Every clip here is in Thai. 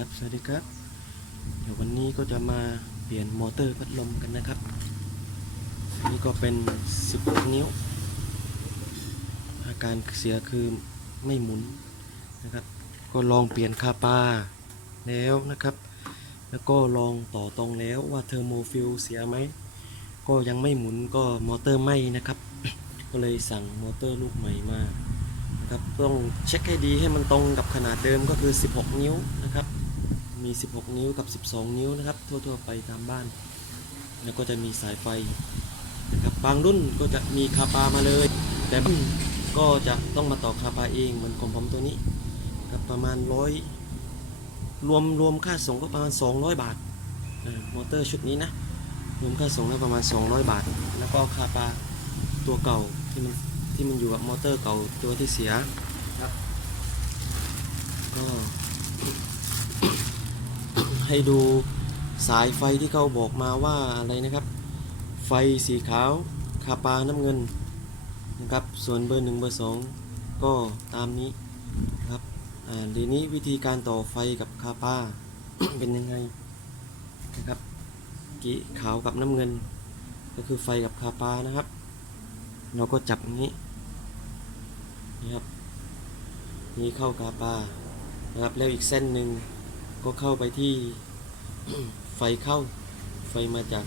ครับสวัสดีครับ เดี๋ยววันนี้ก็จะมาเปลี่ยนมอเตอร์พัดลมกันนะครับ นี่ก็เป็น 16 นิ้ว อาการเสียคือไม่หมุนนะครับ ก็ลองเปลี่ยนคาปาแล้วนะครับ แล้วก็ลองต่อตรงแล้วว่าเทอร์โมฟิลเสียไหม ก็ยังไม่หมุนก็มอเตอร์ไหมนะครับ ก็เลยสั่งมอเตอร์ลูกใหม่มานะครับต้องเช็คให้ดีให้มันตรงกับขนาดเดิมก็คือ 16 นิ้วนะครับ มี 16 นิ้วกับ 12 นิ้วนะครับ ทั่วๆไปตามบ้าน แล้วก็จะมีสายไฟนะครับบางรุ่นก็จะมีคาปามาเลย แต่ก็จะต้องมาต่อคาปาเองเหมือนของผมตัวนี้ครับประมาณร้อยรวมรวมค่าส่งก็ประมาณ 200 บาทมอเตอร์ชุดนี้นะรวมค่าส่งแล้วประมาณ 200 บาท แล้วก็คาปาตัวเก่าที่มันที่มันอยู่กับมอเตอร์เก่าตัวที่เสียครับก็ ให้ดูสายไฟที่เขาบอกมาว่าอะไรนะครับ ไฟสีขาวคาปาน้ำเงินนะครับ ส่วนเบอร์หนึ่งเบอร์สองก็ตามนี้นะครับอ่าทีนี้วิธีการต่อไฟกับคาปาเป็นยังไงนะครับกีขาวกับน้ำเงิน ก็คือไฟกับคาปานะครับ เราก็จับอย่างนี้นะครับนี่เข้าคาปานะครับแล้วอีกเส้นหนึ่ง ก็เข้าไปที่ไฟเข้า ไฟมาจาก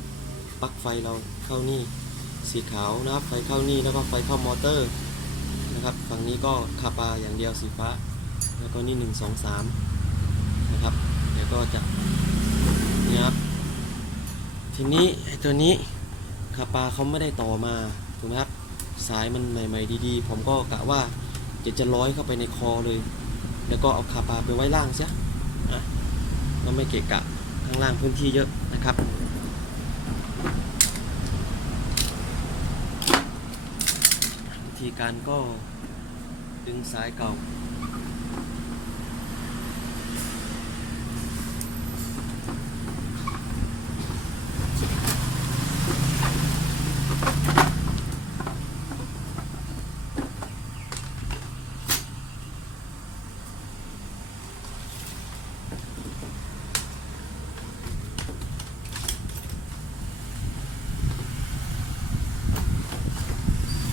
ปลั๊กไฟเราเข้านี่สีขาวนะครับ ไฟเข้านี่แล้วก็ไฟเข้ามอเตอร์นะครับ ฝั่งนี้ก็คาปาอย่างเดียวสีฟ้า แล้วก็นี่หนึ่งสองสามนะครับ เดี๋ยวก็จะนี่ครับ ทีนี้ไอ้ตัวนี้คาปาเขาไม่ได้ต่อมาถูกไหมครับสายมันใหม่ๆดีๆ ผมก็กะว่าจะจะร้อยเข้าไปในคอเลย แล้วก็เอาคาปาไปไว้ล่างเสียนะ ก็ไม่เกะกะข้างล่างพื้นที่เยอะนะครับวิธีการก็ดึงสายเก่า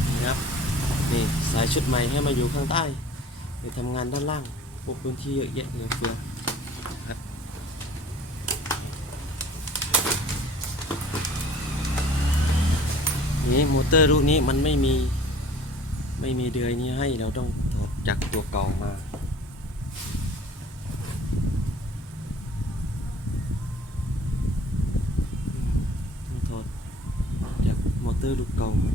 นี่ครับ นี่สาย ชุดใหม่ให้มาอยู่ข้างใต้ไปทำงานด้านล่างพวกพื้นที่เยอะแยะเหลือเฟือครับนี่มอเตอร์ลูกนี้มันไม่มีไม่มีเดือยนี้ให้เราต้องถอดจากตัวเก่ามาถอดจากมอเตอร์ลูกเก่ามา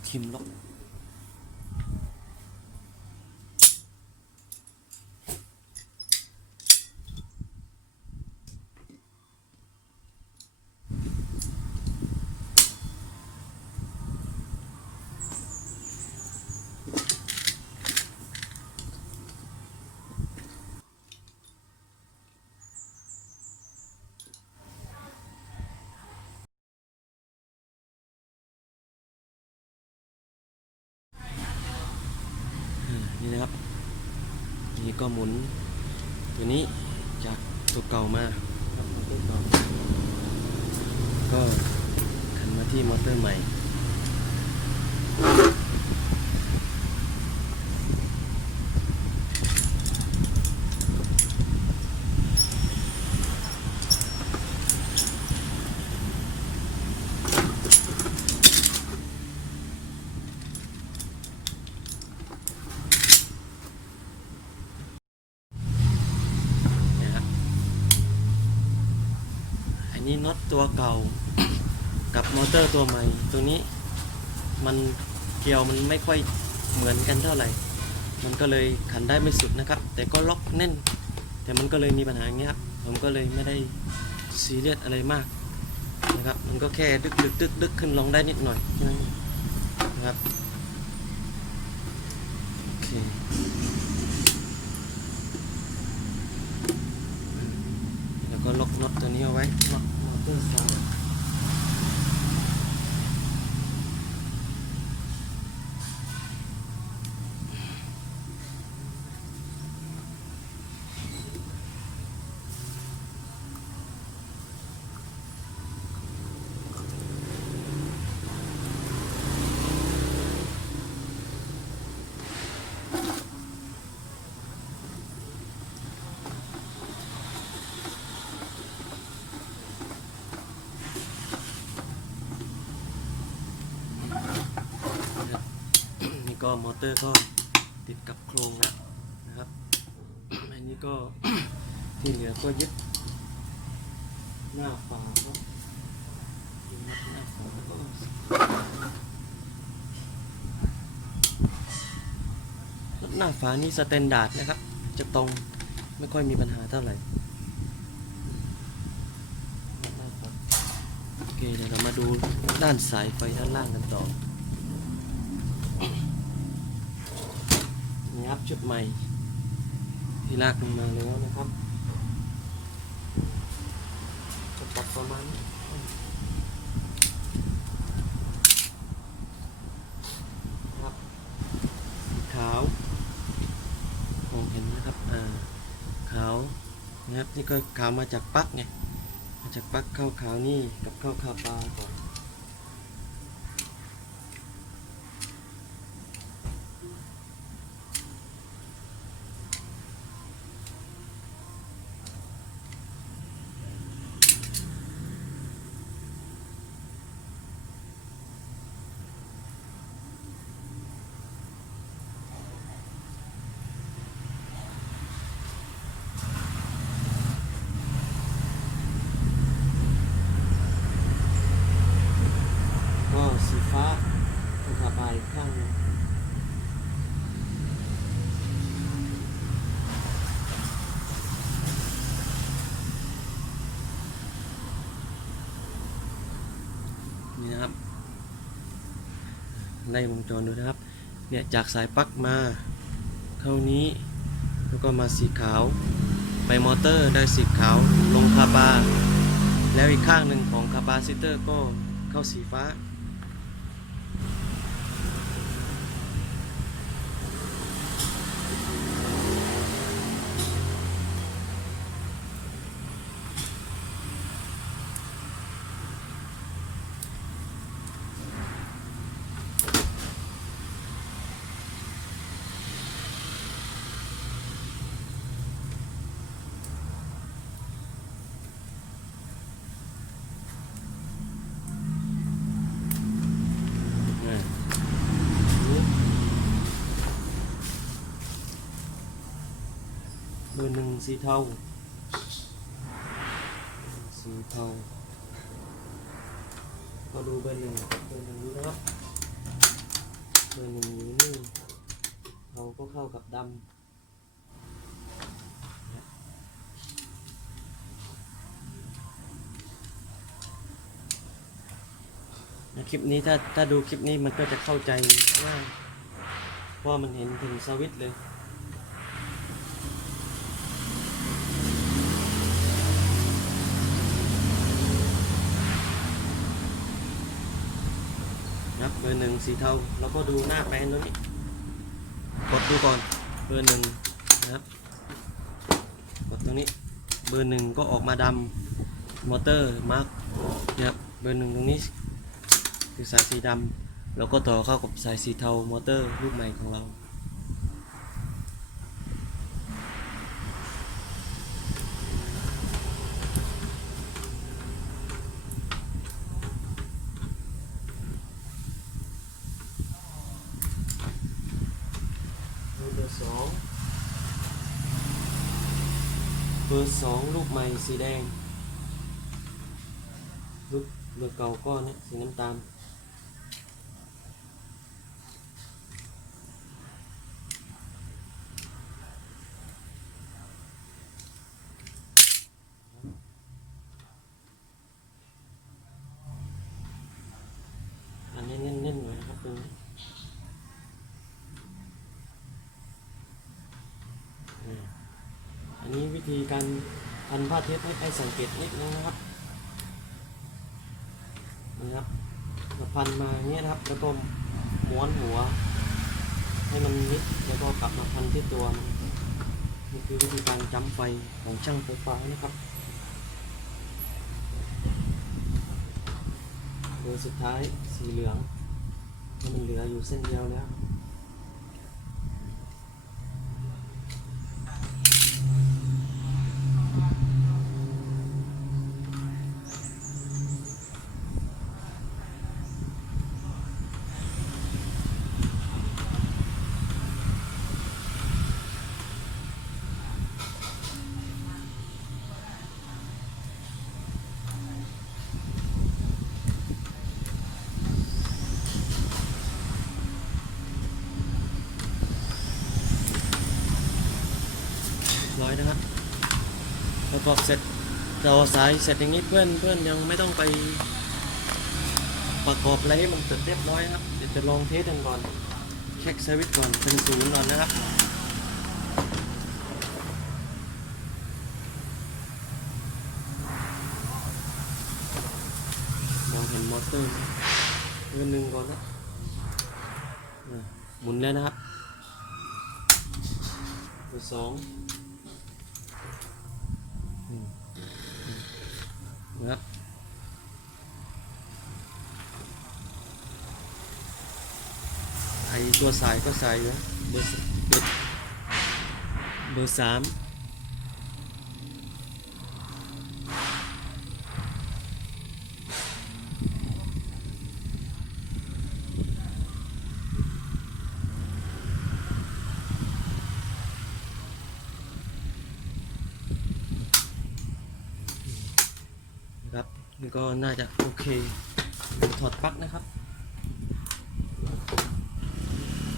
ลอ นี่นะครับนี่ก็หมุน ตัวนี้จากตัวเก่ามาครับตอร์เก่าก็ขันมาที่มอเตอร์ใหม่ นี้น็อตตัวเก่า กับมอเตอร์ตัวใหม่ ตรงนี้มันเกลียวมันไม่ค่อยเหมือนกันเท่าไหร่ มันก็เลยขันได้ไม่สุดนะครับ แต่ก็ล็อกแน่น แต่มันก็เลยมีปัญหาอย่างเงี้ยครับผมก็เลยไม่ได้ซีเรียสอะไรมากนะครับ มันก็แค่ดึกดึกดึกดึกขึ้นลงได้นิดหน่อยนะครับโอเคแล้วก็ล็อกน็อตตัวนี้เอาไว้ 就是他 ก็มอเตอร์ก็ติดกับโครงแล้วนะครับ อันนี้ก็ที่เหลือก็ยึดหน้าฝาครับหน้าฝาแล้วก็หน้าฝานี่สแตนดาร์ดนะครับ จะตรงไม่ค่อยมีปัญหาเท่าไหร่โอเคเดี๋ยวเรามาดูด้านสายไฟด้านล่างกันต่อ นะครับ ชุดใหม่ ที่ลากลงมาแล้วนะครับจะตัดประมาณครับสีขาวมองเห็นนะครับอ่าขาวนะครับนี่ก็ขาวมาจากปักไงมาจากปักเข้าขาวนี่กับเข้าคาปลาก่อน ก็สีฟ้าเข้าคาปลาอีกข้างหนึง นี่นะครับ ไล่วงจรดูนะครับ เนี่ยจากสายปลั๊กมาเท่านี้ แล้วก็มาสีขาว ไปมอเตอร์ได้สีขาวลงคาบาแล้วอีกข้างหนึ่งของคาปาซิเตอร์ก็เข้าสีฟ้าเบอร์หนึ่ง สีเทาสีเทาก็ดูเบอร์หนึ่งเบอร์หนึ่งดูนะครับเบอร์หนึ่งอยู่นี่เทาก็เข้ากับดำนะคลิปนี้ถ้าถ้าดูคลิปนี้มันก็จะเข้าใจง่ายเพราะมันเห็นถึงสวิตเลย บเบอร์หนึ่งสีเทาแล้วก็ดูหน้าแปลนตรงนี้กดดูก่อนเบอร์หนึ่งนะครับกดตรงนี้เบอร์หนึ่งก็ออกมาดำมอเตอร์มาร์กนะครับเบอร์หนึ่งตรงนี้คือสายสีดำแล้วก็ต่อเข้ากับสายสีเทามอเตอร์ลูกใหม่ของเราเบอร์สองเบอร์สองลูก ใหม่สีแดงลูกเบอร์เก่าก็เนี่ยสีน้ำตาลอันนี้เน้นๆหน่อยนะครับตรงนี้อ่าอันนี้วิธีการ พันผ้าเทปให้ให้สังเกตนิดนะครับนี่ครับเราพันมาเงี้ยนะครับแล้วก็ม้วนหัว ให้มันนิดแล้วก็กลับมาพันที่ตัวมันนี่คือวิธีการจำไฟของช่างไฟฟ้านะครับโดยสุดท้ายสีเหลืองให้มันเหลืออยู่เส้นเดียวแล้ว ร้อยนะครับ ประกเสร็จต่อสายเสร็จอย่างนี้เพื่อนเพื่อนยังไม่ต้องไปประกอบอะไรให้มันเสร็จเรียบร้อยครับเดี๋ยวจะลองเทสกันก่อนเช็คสวิตช์ก่อนเป็นศูนย์ก่อนนะครับมองเห็นมอเตอร์เงินหนึ่งก่อนนะหมุนแล้วนะครับเบอสองอืมอืม นะไอตัวสายก็ใส่นะเบอร์สเบอร์เบอร์สาม นี่ก็น่าจะโอเค ถอดปลั๊กนะครับ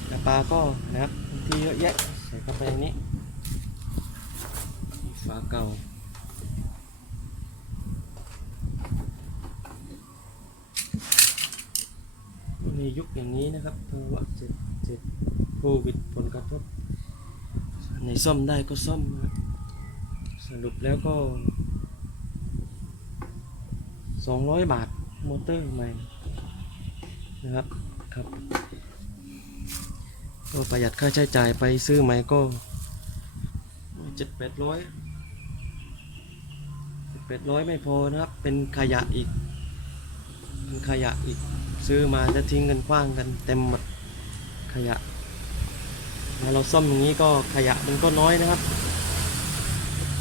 กระปาก็นะครับที่เยอะแยะใส่เข้าไปในนี้ ฝาเก่าในยุคอย่างนี้นะครับภาวะเจ็ดเจ็ดโควิดผลกระทบในซ่อมได้ก็ซ่อมนะครับสรุปแล้วก็ สองร้อยบาทมอเตอร์ใหม่นะครับครับก็ประหยัดค่าใช้จ่ายไปซื้อใหม่ก็เจ็ดแปดร้อยเจ็ดแปดร้อยไม่พอนะครับ เป็นขยะอีกเป็นขยะอีกซื้อมาจะทิ้งกันกว้างกันเต็มหมดขยะแล้วเราซ่อมอย่างนี้ก็ขยะมันก็น้อยนะครับ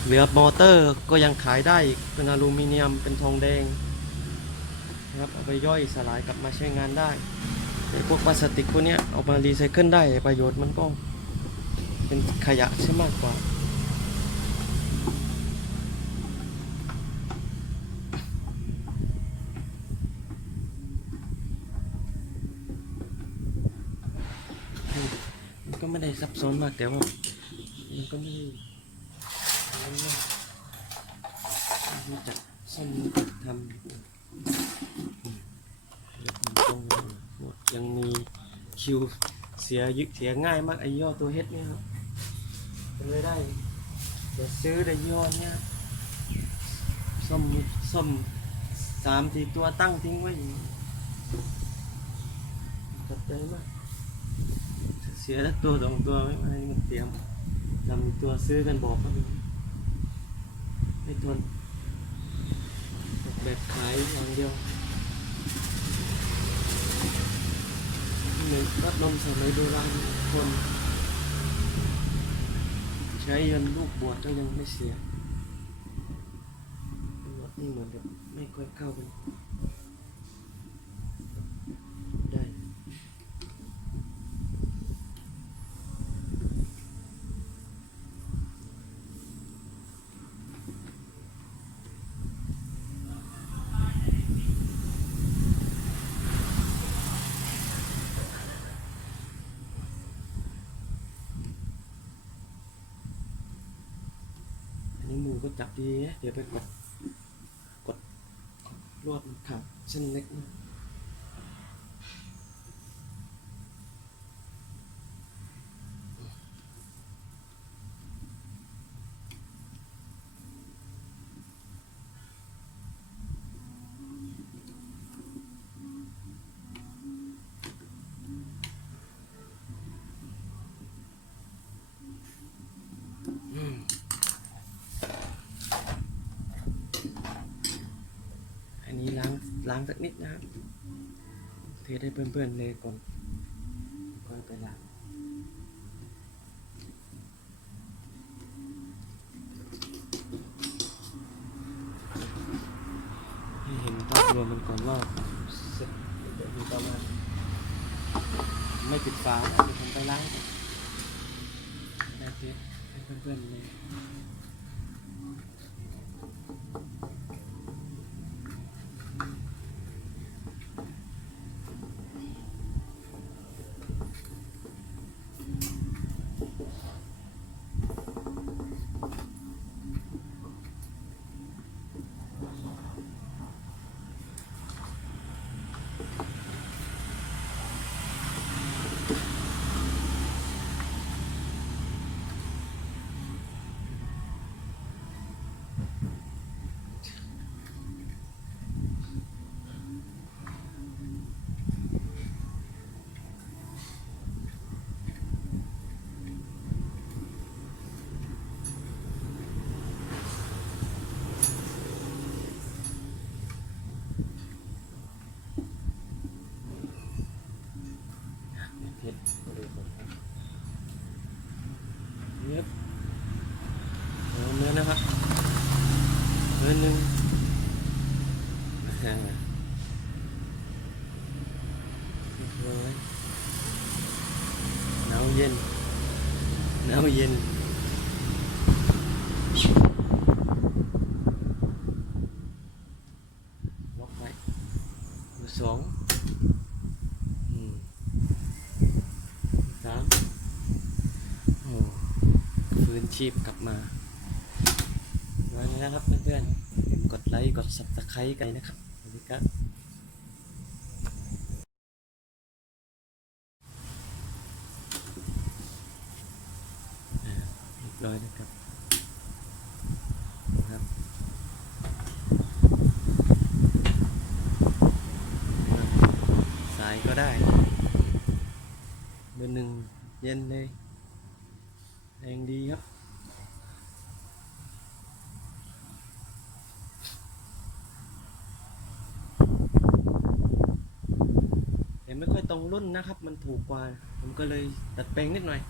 เหลือมอเตอร์ก็ยังขายได้อีกเป็นอลูมิเนียมเป็นทองแดง นะครับเอาไปย่อยสลายกลับมาใช้งานได้ไอ้พวกพลาสติกพวกนี้เอามารีไซเคิลได้ประโยชน์มันก็เป็นขยะใช่มากกว่ามันก็ไม่ได้ซับซ้อนมากแต่ว่ามันก็ไม่ได้รู้จักซ่อมทำแล้วมันต้องยังมี คิวเสียยึเสียง่ายมากไอ้ย่อตัวเฮดเนี่ยครับเป็นไม่ได้จะซื้อได้ย่อเนี่ยซ่อมซ่อมสามสี่ตัวตั้งทิ้งไว้ตัดใจมากเสียแล้วตัวสองตัวไม่ไม่มันเตรียมทำตัวซื้อกันบอกก็มีไม่ทนออกแบบขายอย่างเดียว เหมือนรับลมสมัยโบราณคนใช้ยันลูกบวชก็ยังไม่เสียบวชนี่เหมือนแบบไม่ค่อยเข้ากันได้ อันนี้มือ ก็จับดี เดี๋ยวไปกดกด กดลวดมันขาดเส้นเล็กนะอันนี้ ล้างสักนิดนะครับเทให้เพื่อนๆเลยก่อนก่อนไปล้างให้เห็นภาพรวมมันก่อนว่าเสร็จมีประมาณไม่ปิดฝาผมไปล้างก่อนได้เทให้เพื่อนๆเลย เห็ดก็เลยผมเย็บเอาเนื้อนะครับเนื้อหนึ่งอ่าเรียบร้อยหนาวเย็นหนาวเย็น ล็อกไว้เบอร์สองอืมสามโอ้ฟื้ นชีพกลับมาวันนี้นะครับเพื่อนๆ กดไลค์ กด subscribe กันนะครับสวัสดีครับอ่าเรียบร้อยนะครับนะครับสายก็ได้เบอร์หนึ่งเย็นเลยแรงดีครับ แต่ไม่ค่อยตรงรุ่นนะครับ มันถูกกว่า ผมก็เลยตัดแปลงนิดหน่อย